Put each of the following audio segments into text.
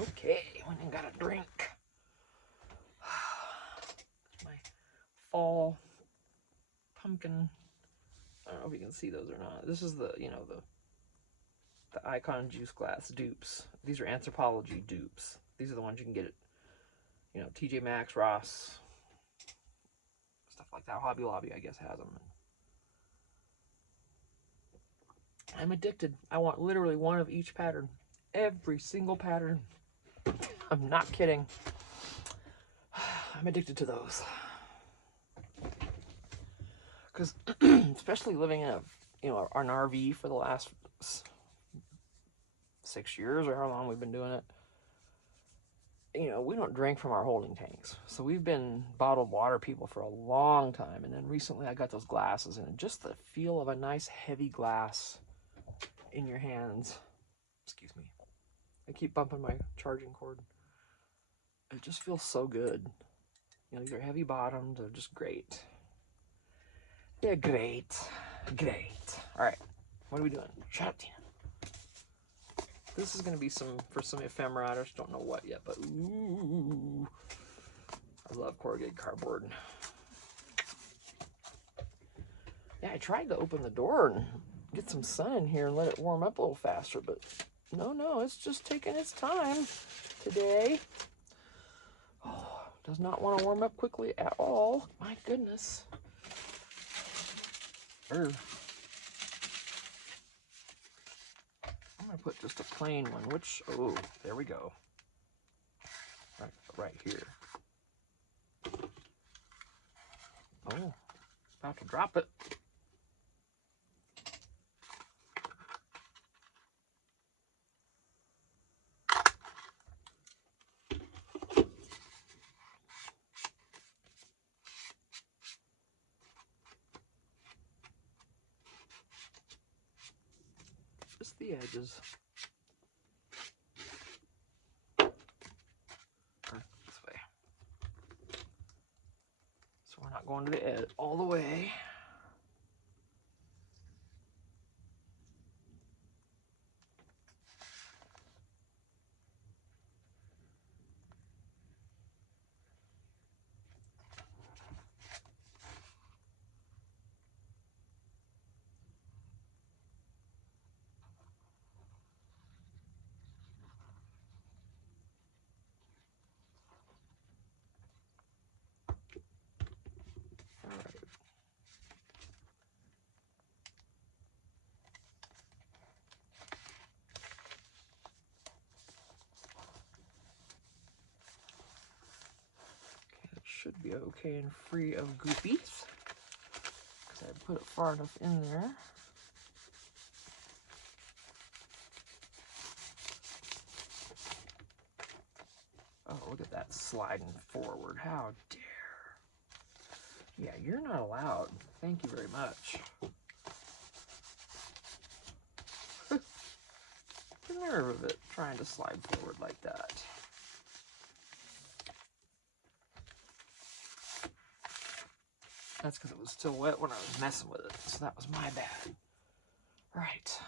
Okay, went and got a drink. My fall pumpkin. I don't know if you can see those or not. This is the, you know, the Icon juice glass dupes. These are Anthropology dupes. These are the ones you can get at, you know, TJ Maxx, Ross, stuff like that. Hobby Lobby, I guess, has them. I'm addicted. I want literally one of each pattern. Every single pattern. I'm not kidding. I'm addicted to those. Because especially living in a, you know, an RV for the last 6 years or how long we've been doing it, you know, we don't drink from our holding tanks. So we've been bottled water people for a long time. And then recently I got those glasses, and just the feel of a nice heavy glass in your hands. Excuse me. I keep bumping my charging cord. It just feels so good. You know, these are heavy bottomed. They're just great. They're great. Great. All right. What are we doing? Shut up, Tina. This is going to be for some ephemera. I just don't know what yet, but ooh. I love corrugated cardboard. Yeah, I tried to open the door and get some sun in here and let it warm up a little faster, but no, it's just taking its time today. Oh, does not want to warm up quickly at all. My goodness. I'm going to put just a plain one, which, oh, there we go. Right here. Oh, about to drop it. Just the edges. Or this way. So we're not going to the edge all the way. Should be okay and free of goopies because I put it far enough in there. Oh, look at that sliding forward. How dare. Yeah, you're not allowed. Thank you very much. The nerve of it trying to slide forward like that. That's because it was still wet when I was messing with it, so that was my bad. All right.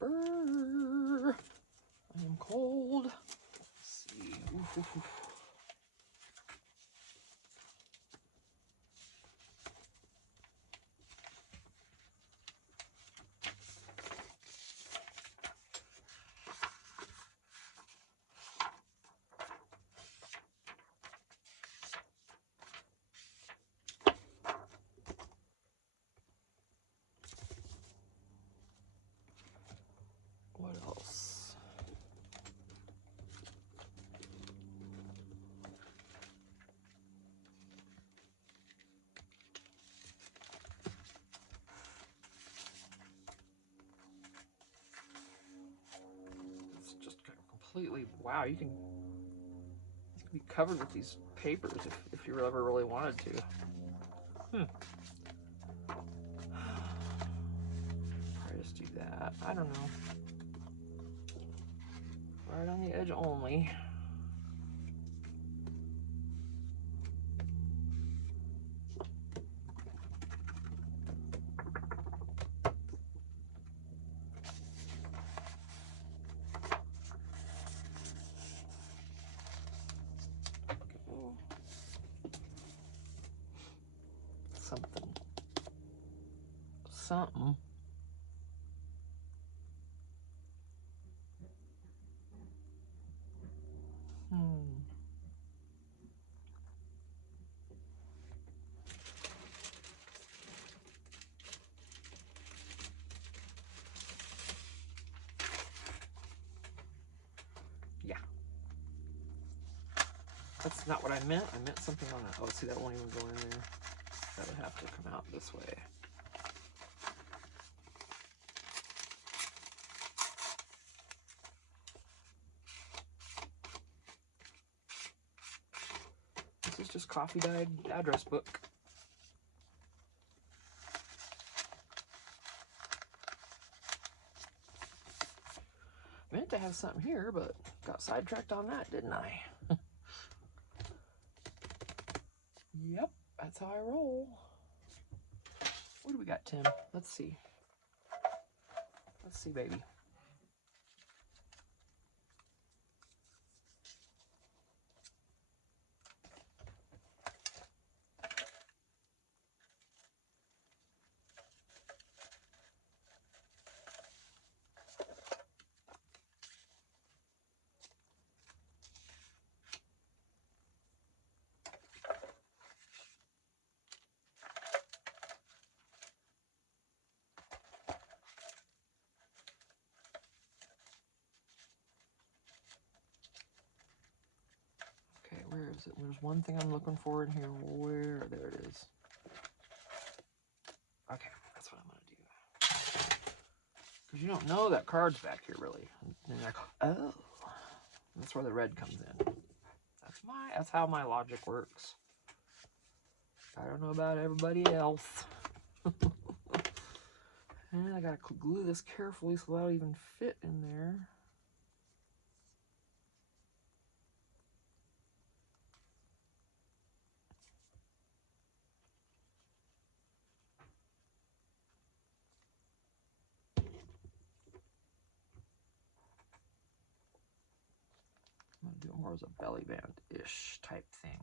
Brrr. I am cold. Let's see. Oof, oof, oof. What else? It's just completely, wow, you can be covered with these papers if you ever really wanted to. Probably just do that. I don't know. Try right on the edge only. Something. Yeah. That's not what I meant. I meant something on that. Oh, see, that won't even go in there. That would have to come out this way. This is just coffee dyed address book. Meant to have something here, but got sidetracked on that, didn't I? Yep, that's how I roll. What do we got, Tim? Let's see. Let's see, baby. Okay, where is it? There's one thing I'm looking for in here. Where? There it is. Okay, that's what I'm going to do. Because you don't know that card's back here, really. And you're like, oh. That's where the red comes in. That's how my logic works. I don't know about everybody else. And I gotta glue this carefully so that'll even fit in there. I'm gonna do it more as a belly band-ish type thing.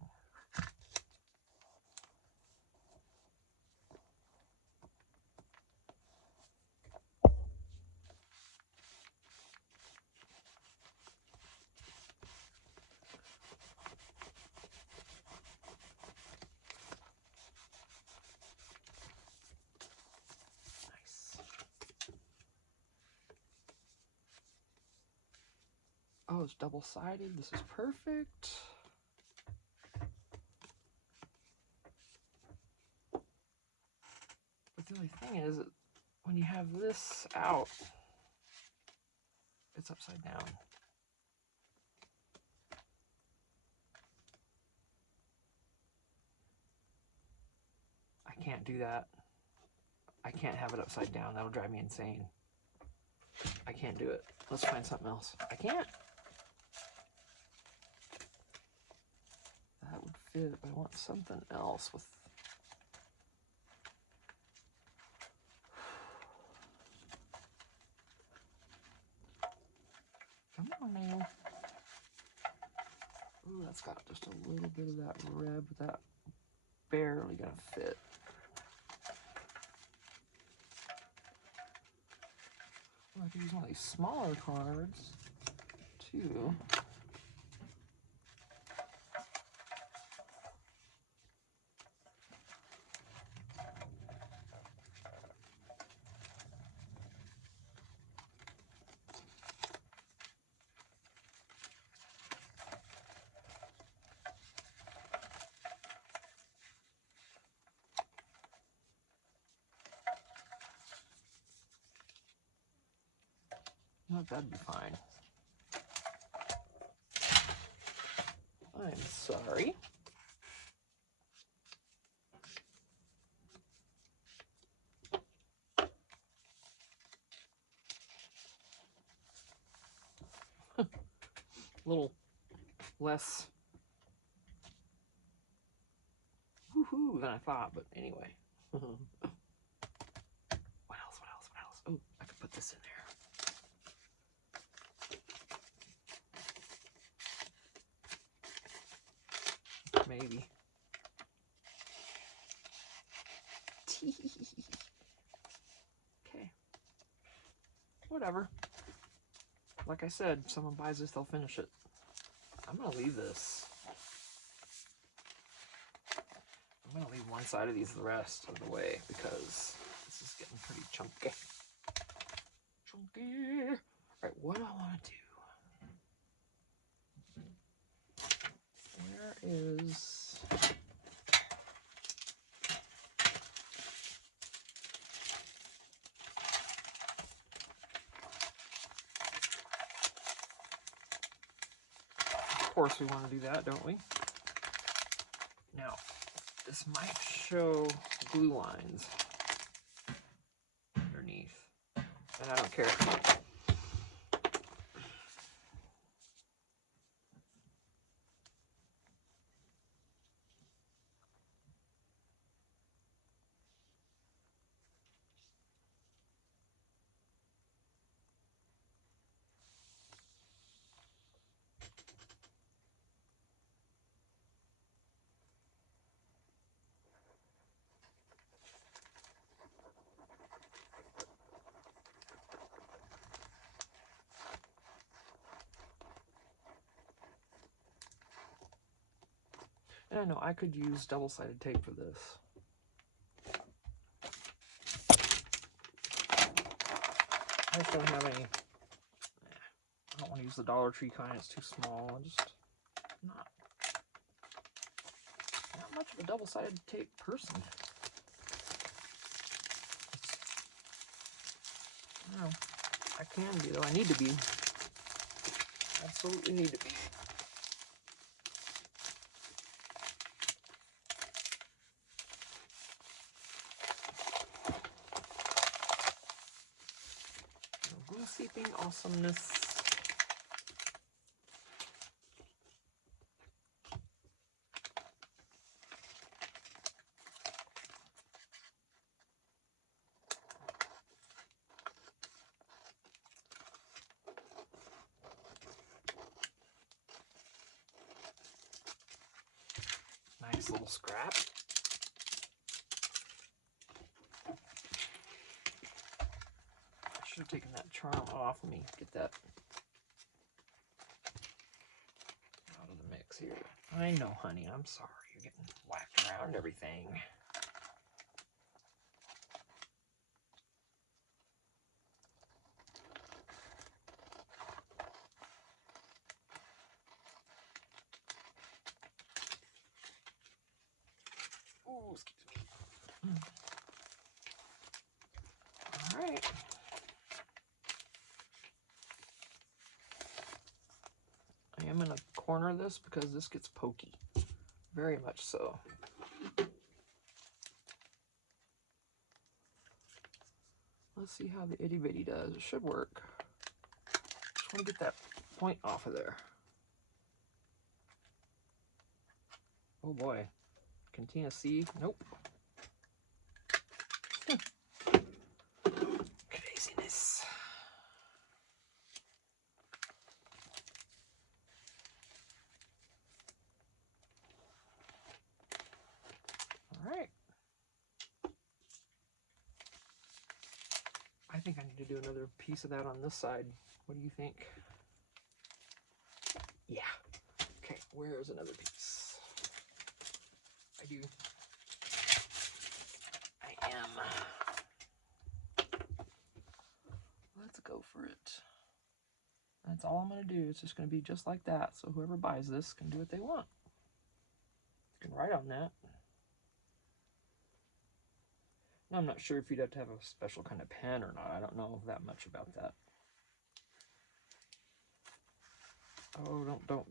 Oh, it's double-sided. This is perfect. But the only thing is, when you have this out, it's upside down. I can't do that. I can't have it upside down. That'll drive me insane. I can't do it. Let's find something else. I can't. That would fit, but I want something else with... Come on now. Ooh, that's got just a little bit of that red, but that barely gonna fit. I can use one of these smaller cards too. Oh, that'd be fine. I'm sorry. a little less woohoo than I thought, but anyway. What else? What else? What else? Oh, I could put this in there. Maybe. Okay. Whatever. Like I said, if someone buys this, they'll finish it. I'm going to leave this. I'm going to leave one side of these the rest of the way because this is getting pretty chunky. Chunky. All right, what do I want to do? Where is... Of course we want to do that, don't we? Now, this might show glue lines underneath, and I don't care. And I know I could use double-sided tape for this. I just don't have any. I don't want to use the Dollar Tree kind, it's too small. I'm just not much of a double-sided tape person. No, I can be though. I need to be. Absolutely need to be. Glue seeping awesomeness. Nice little scrap. I should have taken that charm off. Let me get that out of the mix here. I know, honey. I'm sorry. You're getting whacked around and everything. Ooh, excuse me. All right. I am going to corner this because this gets pokey. Very much so. Let's see how the itty bitty does. It should work. Just want to get that point off of there. Oh boy. Cantina C? Nope. Craziness. All right. I think I need to do another piece of that on this side. What do you think? Yeah. Okay, where's another piece? I am. Let's go for it. That's all I'm going to do. It's just going to be just like that. So whoever buys this can do what they want. You can write on that. Now, I'm not sure if you'd have to have a special kind of pen or not. I don't know that much about that. Oh, don't.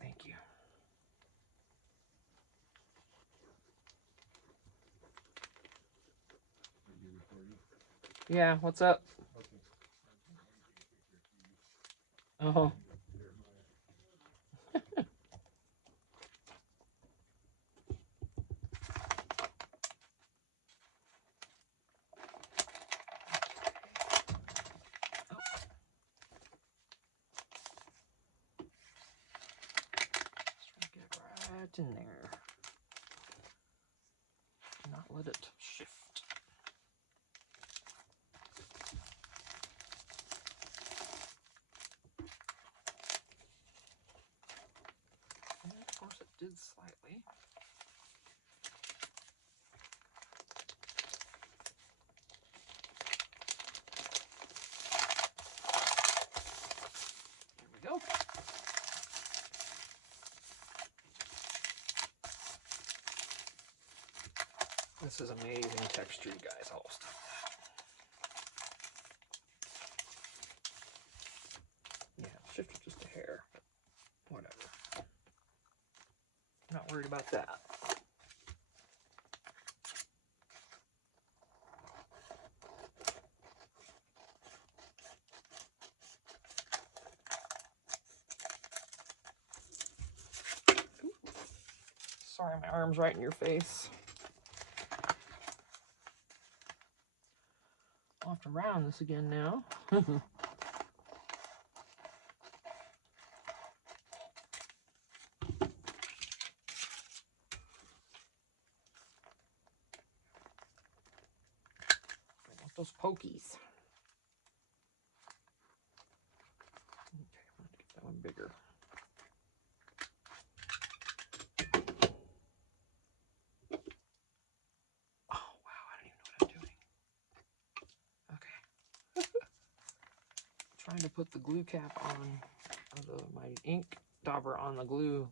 Thank you. Yeah, what's up? Oh. that in there. Do not let it shift. And of course it did slightly. There we go. This is amazing texture, you guys. I'll stop that. Yeah, shifted just a hair, but whatever. Not worried about that. Sorry, my arm's right in your face. I'll have to round this again now. Those pokies. Okay, I'm going to get that one bigger. Oh, wow, I don't even know what I'm doing. Okay. Trying to put the glue cap on, my ink dauber on the glue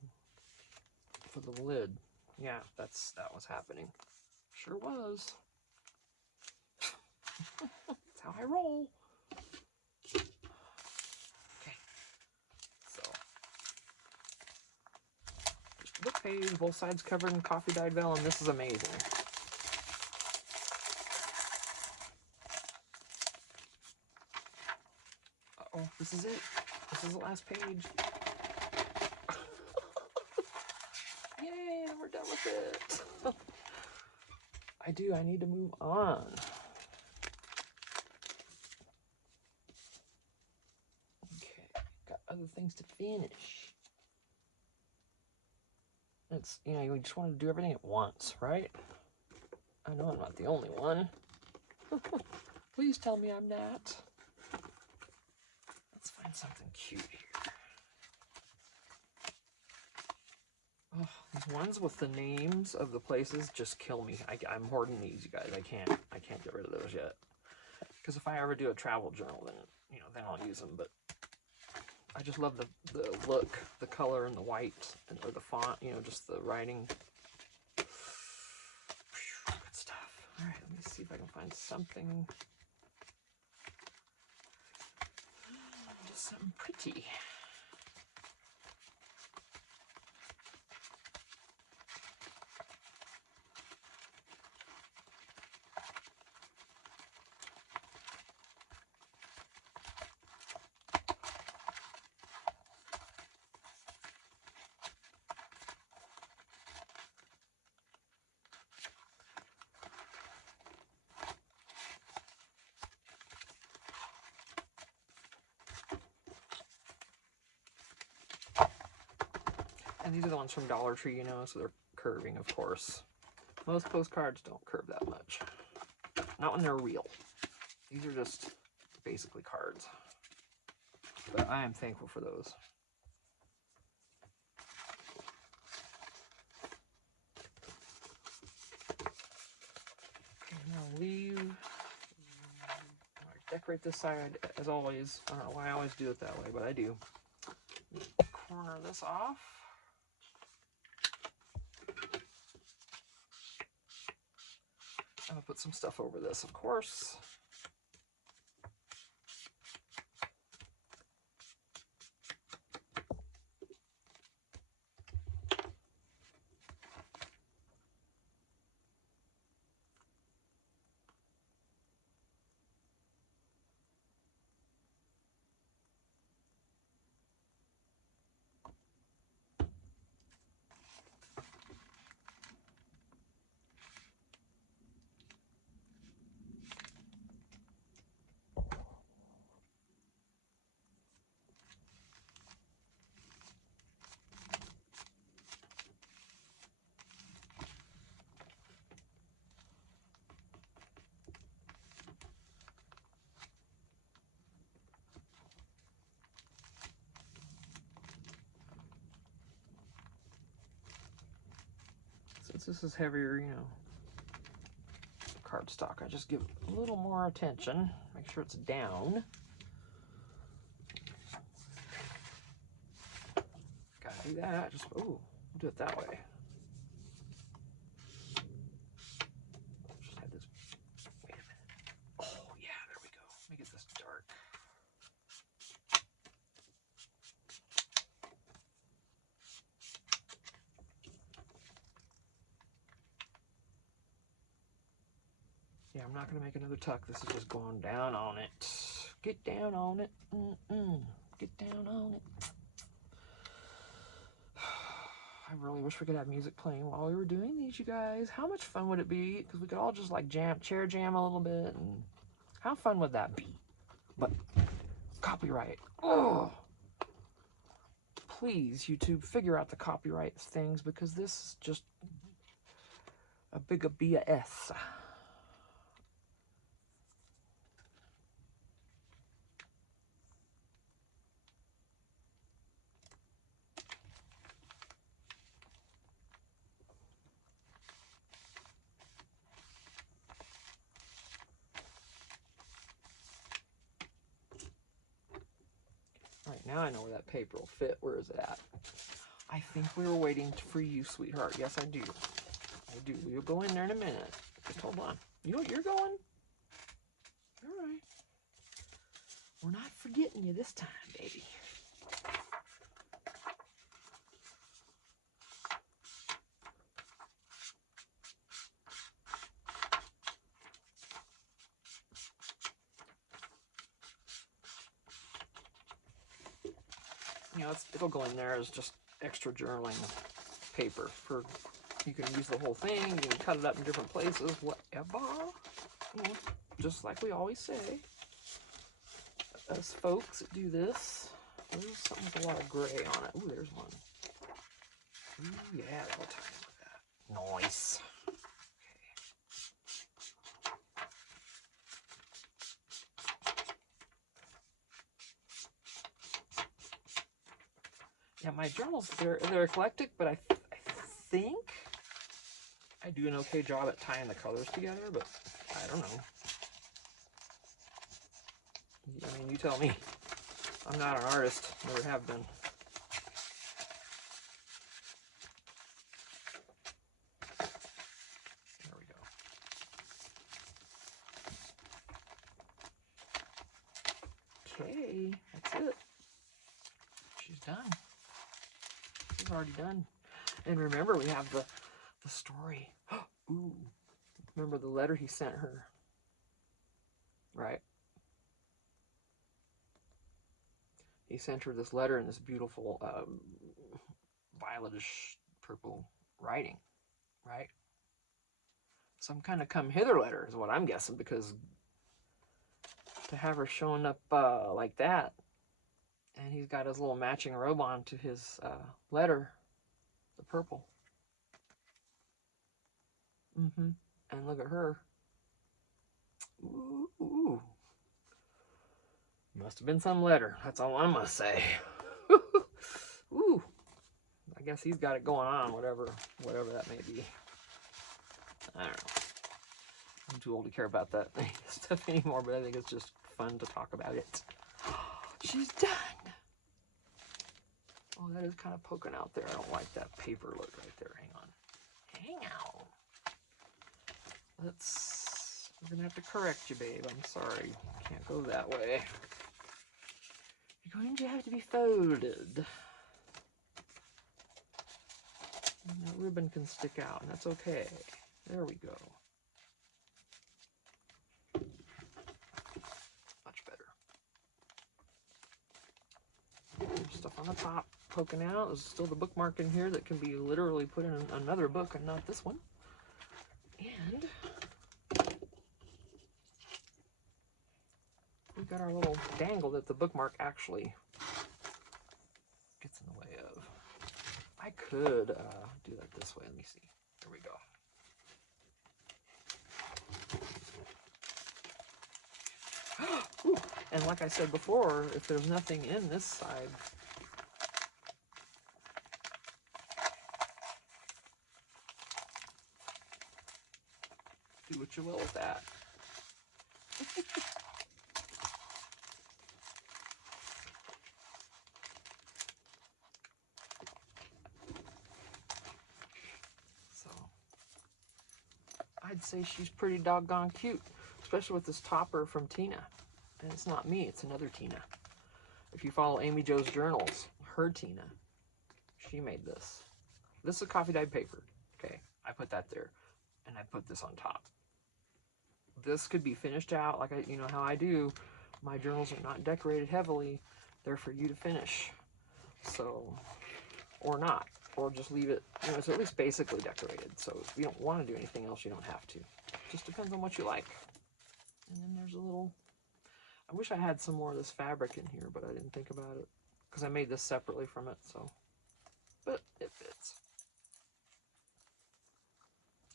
for the lid. Yeah, that was happening. Sure was. That's how I roll. Okay, so just a book page, both sides covered in coffee dyed vellum. This is amazing. Uh-oh, this is it. This is the last page. Yay, we're done with it. I need to move on. Okay, got other things to finish. It's, you just want to do everything at once, right? I know I'm not the only one. Please tell me I'm not. Let's find something cute here. Oh, these ones with the names of the places just kill me. I'm hoarding these, you guys. I can't get rid of those yet. Because if I ever do a travel journal, then then I'll use them. But I just love the look, the color, and the white, or the font. Just the writing. Good stuff. All right, let me see if I can find something. Just something pretty. And these are the ones from Dollar Tree, so they're curving, of course. Most postcards don't curve that much. Not when they're real. These are just basically cards. But I am thankful for those. Okay, now leave. Decorate this side as always. I don't know why I always do it that way, but I do. Corner this off. I'm gonna put some stuff over this, of course. since this is heavier, you know, cardstock, I just give it a little more attention. Make sure it's down. Gotta do that. Just, ooh, we'll do it that way. Just had this. Wait a minute. Oh, yeah, there we go. Let me get this dark. Yeah, I'm not going to make another tuck. This is just going down on it. Get down on it. Get down on it. I really wish we could have music playing while we were doing these, you guys. How much fun would it be? Because we could all just like chair jam a little bit. And how fun would that be? But copyright. Oh, please, YouTube, figure out the copyright things, because this is just a big BS. Right, now I know where that paper will fit. Where is it at? I think we were waiting for you, sweetheart. Yes, I do. I do. We'll go in there in a minute. Just hold on. You're going? All right. We're not forgetting you this time, baby. You know, it'll go in there as just extra journaling paper. For you can use the whole thing, you can cut it up in different places, whatever. You know, just like we always say, us folks that do this. There's something with a lot of gray on it. Ooh, there's one. Ooh, yeah, that'll tie in with that. Nice. Yeah, my journals, they're eclectic, but I think I do an okay job at tying the colors together, but I don't know. I mean, you tell me. I'm not an artist, never have been. There we go. Okay, that's it. She's done. She's already done. And remember, we have the story. Ooh, remember the letter he sent her, right? He sent her this letter in this beautiful violetish purple writing, right? Some kind of come hither letter is what I'm guessing, because to have her showing up like that, and he's got his little matching robe on to his letter, the purple. And look at her. Ooh. Must have been some letter. That's all I'm gonna say. Ooh. I guess he's got it going on, whatever that may be. I don't know. I'm too old to care about that stuff anymore, but I think it's just fun to talk about it. She's done. Oh, that is kind of poking out there. I don't like that paper look right there. Hang on. We're gonna have to correct you, babe. I'm sorry. Can't go that way. You're going to have to be folded. And that ribbon can stick out, and that's okay. There we go. Much better. There's stuff on the top poking out. There's still the bookmark in here that can be literally put in another book and not this one. And we've got our little dangle that the bookmark actually gets in the way of. I could do that this way. Let me see. There we go. Ooh. And like I said before, if there's nothing in this side, what you will with that. So I'd say she's pretty doggone cute, especially with this topper from Tina. And it's not me, it's another Tina. If you follow Amy Jo's journals, her Tina, she made this. This is coffee dyed paper. Okay, I put that there, and I put this on top. This could be finished out like you know how I do. My journals are not decorated heavily. They're for you to finish. So, or not, or just leave it, you know, it's at least basically decorated. So if you don't want to do anything else, you don't have to. Just depends on what you like. And then there's a little, I wish I had some more of this fabric in here, but I didn't think about it because I made this separately from it, so, but it fits.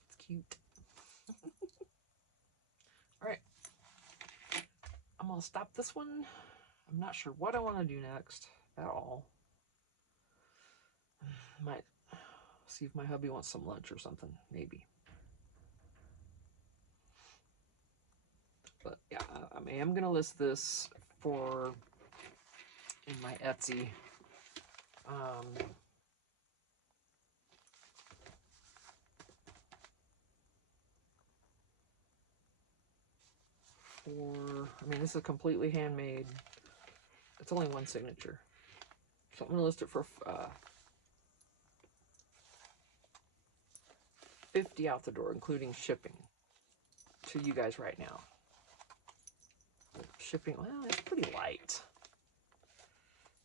It's cute. All right, I'm gonna stop this one. I'm not sure what I want to do next at all. Might see if my hubby wants some lunch or something, maybe. But yeah, I am gonna list this for in my Etsy. I mean, this is completely handmade. It's only one signature. So I'm going to list it for $50 out the door, including shipping to you guys right now. Shipping, well, it's pretty light.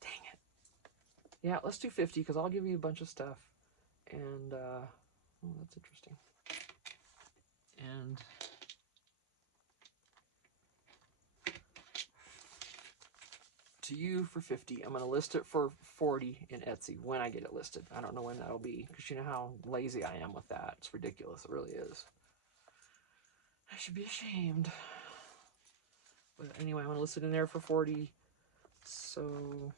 Dang it. Yeah, let's do 50 because I'll give you a bunch of stuff. And, oh, that's interesting. And to you for 50. I'm going to list it for 40 in Etsy when I get it listed. I don't know when that'll be because you know how lazy I am with that. It's ridiculous. It really is. I should be ashamed. But anyway, I'm going to list it in there for 40. So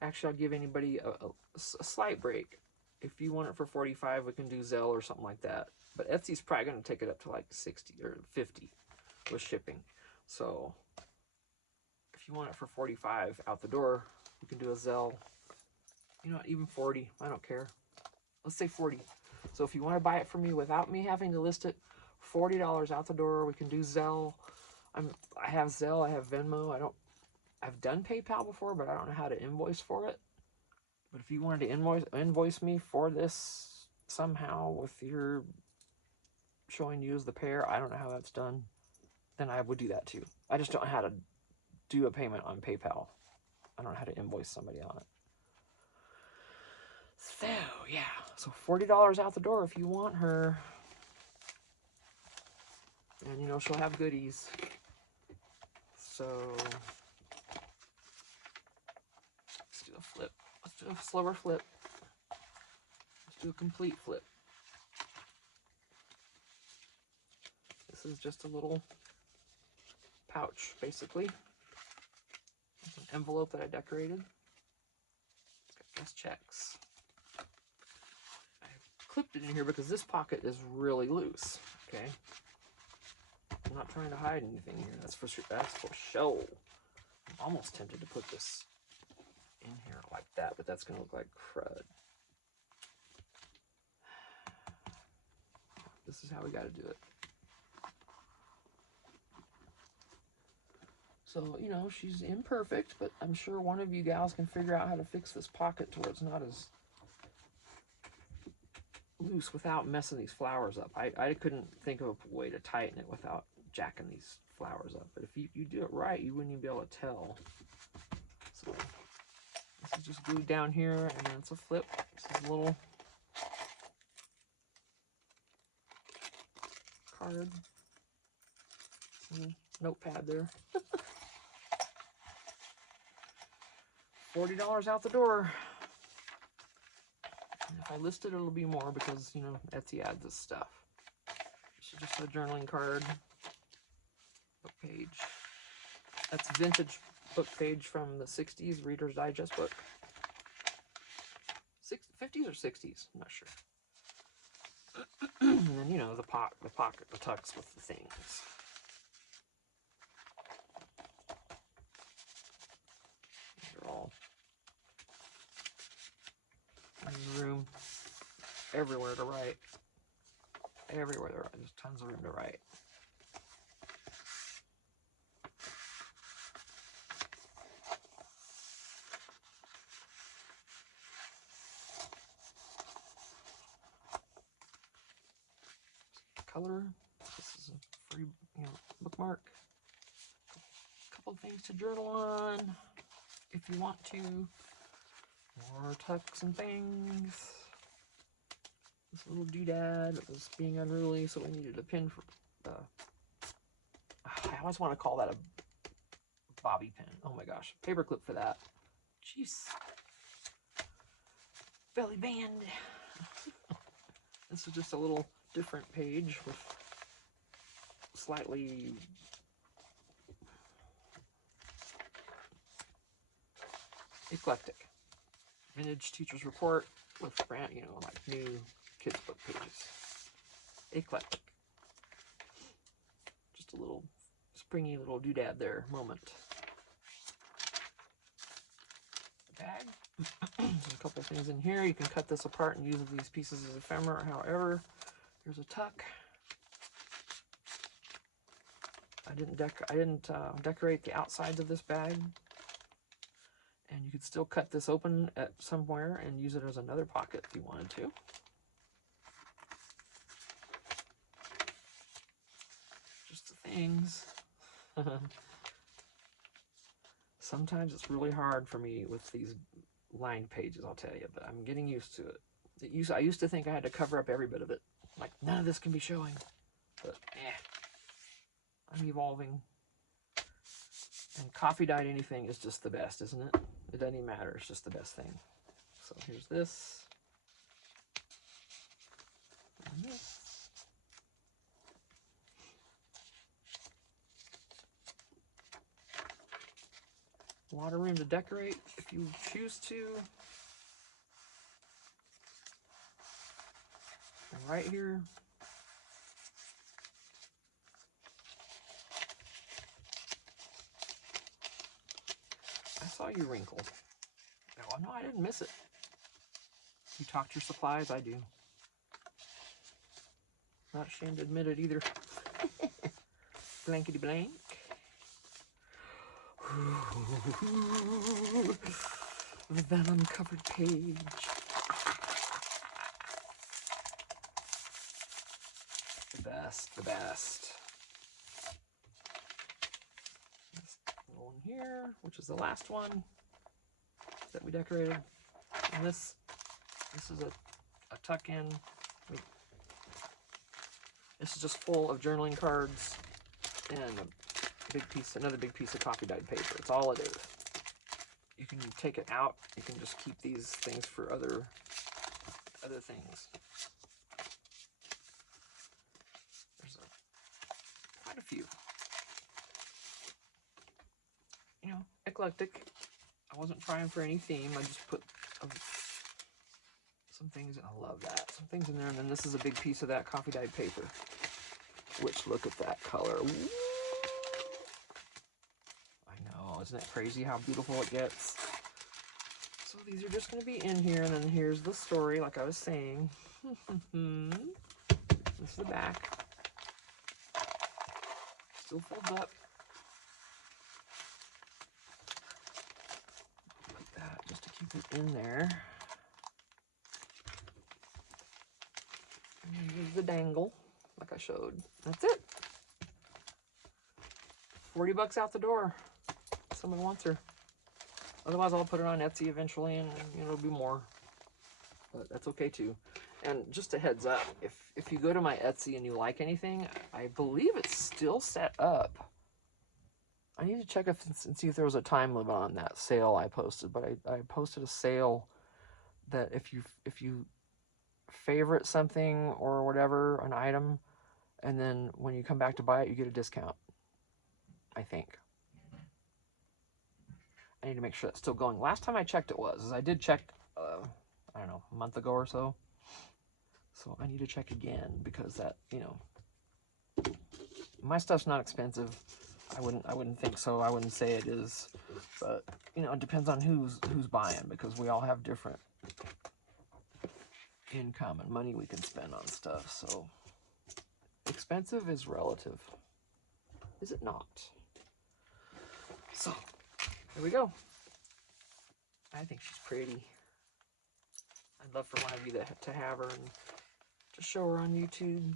actually, I'll give anybody a slight break. If you want it for 45, we can do Zelle or something like that. But Etsy's probably going to take it up to like 60 or 50 with shipping. So if you want it for 45 out the door, we can do a Zelle. You know what, even 40, I don't care. Let's say 40. So if you want to buy it from me without me having to list it, $40 out the door. We can do Zelle. I have Zelle, I have Venmo. I've done PayPal before, but I don't know how to invoice for it. But if you wanted to invoice me for this somehow with your showing you as the pair, I don't know how that's done, then I would do that too. I just don't know how to do a payment on PayPal. I don't know how to invoice somebody on it. So, yeah. So $40 out the door if you want her. And, you know, she'll have goodies. So, let's do a flip. Let's do a slower flip. Let's do a complete flip. This is just a little pouch, basically. It's an envelope that I decorated. It's got those checks. I clipped it in here because this pocket is really loose, okay? I'm not trying to hide anything here. That's for show. I'm almost tempted to put this in here like that, but that's going to look like crud. This is how we got to do it. So, you know, she's imperfect, but I'm sure one of you gals can figure out how to fix this pocket to where it's not as loose without messing these flowers up. I couldn't think of a way to tighten it without jacking these flowers up. But if you do it right, you wouldn't even be able to tell. So this is just glued down here, and then it's a flip. This is a little card. Notepad there. $40 out the door. And if I list it, it'll be more because, you know, Etsy adds this stuff. This is just a journaling card. Book page. That's a vintage book page from the 60s, Reader's Digest book. 50s or 60s? I'm not sure. And then, you know, the pocket, the tucks with the things. They're all in the room. Everywhere to write. Everywhere to write. There's tons of room to write. Color. This is a free, you know, bookmark. A couple things to journal on if you want to. More tucks and things. This little doodad was being unruly, so we needed a pin for I always want to call that a bobby pin. Oh my gosh. Paper clip for that. Jeez. Belly band. This is just a little different page with slightly eclectic. Vintage teacher's report with brand, you know, like new kids book pages. Eclectic. Just a little springy little doodad there moment. The bag. There's a couple things in here. You can cut this apart and use these pieces as ephemera. However, here's a tuck. I didn't decorate the outsides of this bag, and you could still cut this open at somewhere and use it as another pocket if you wanted to. Just the things. Sometimes it's really hard for me with these lined pages, I'll tell you, but I'm getting used to it. I used to think I had to cover up every bit of it. Like, none of this can be showing. But, I'm evolving. And coffee dyed anything is just the best, isn't it? It doesn't even matter. It's just the best thing. So here's this. And this. A lot of room to decorate if you choose to. And right here, I saw you wrinkle. Oh, no, I didn't miss it. You talked your supplies, I do. Not ashamed to admit it either. Blankety blank. The vellum covered page. The best, the best. This one here, which is the last one that we decorated. And this is a tuck in. This is just full of journaling cards and another big piece of coffee dyed paper. It's all it is. You can take it out. You can just keep these things for other things. There's quite a few. You know, eclectic. I wasn't trying for any theme. I just put some things. I love that. Some things in there, and then this is a big piece of that coffee dyed paper. Which, look at that color. Ooh. Isn't it crazy how beautiful it gets? So these are just going to be in here, and then here's the story, like I was saying. This is the back. Still folds up. Like that, just to keep it in there. And then here's the dangle, like I showed. That's it. 40 bucks out the door. Someone wants her. Otherwise, I'll put it on Etsy eventually, and it'll be more. But that's okay too. And just a heads up, if you go to my Etsy and you like anything, I believe it's still set up. I need to check and see if there was a time limit on that sale I posted. But I posted a sale that if you favorite something or whatever, an item, and then when you come back to buy it, you get a discount. I think. I need to make sure that's still going. Last time I checked, it was. I did check, I don't know, a month ago or so. So I need to check again, because that, you know, my stuff's not expensive. I wouldn't think so. I wouldn't say it is, but you know, it depends on who's buying, because we all have different income and money we can spend on stuff. So expensive is relative, is it not? So there we go. I think she's pretty. I'd love for one of you to have her and just show her on YouTube,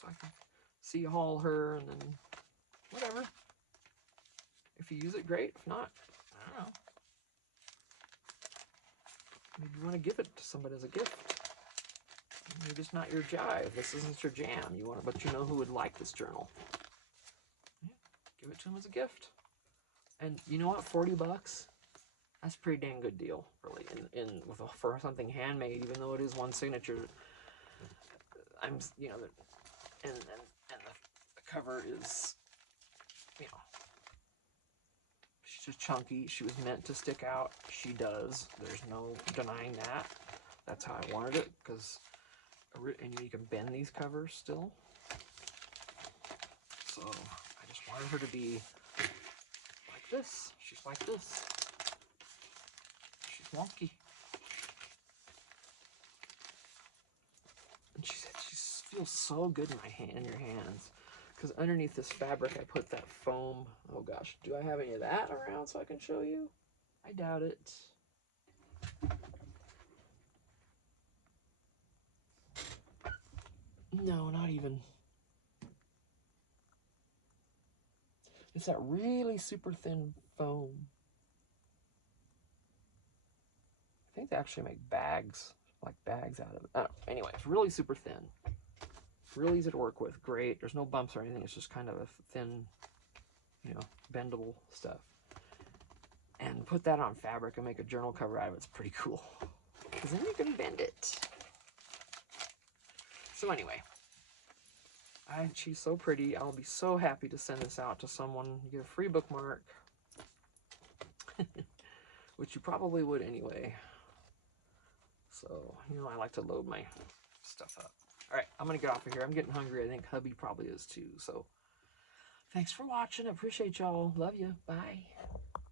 so I can see you haul her, and then whatever. If you use it, great. If not, I don't know. Maybe you want to give it to somebody as a gift. Maybe it's not your jive. This isn't your jam. You want, but you know who would like this journal. Yeah, give it to them as a gift. And you know what? $40. That's a pretty dang good deal, really. For something handmade, even though it is one signature. You know, and the cover is, you know, she's just chunky. She was meant to stick out. She does. There's no denying that. That's how I wanted it, because, and you can bend these covers still. So I just wanted her to be like this. She's like this. She's wonky. And she feels so good in my hand, in your hands. Because underneath this fabric, I put that foam. Oh gosh, do I have any of that around so I can show you? I doubt it. No, not even. It's that really super thin foam. I think they actually make bags, like bags out of it. Oh, anyway, it's really super thin. Really easy to work with. Great. There's no bumps or anything. It's just kind of a thin, you know, bendable stuff. And put that on fabric and make a journal cover out of it. It's pretty cool. Because then you can bend it. So anyway, she's so pretty. I'll be so happy to send this out to someone. You get a free bookmark. Which you probably would anyway. So, you know, I like to load my stuff up. All right, I'm going to get off of here. I'm getting hungry. I think hubby probably is too. So, thanks for watching. I appreciate y'all. Love you. Bye.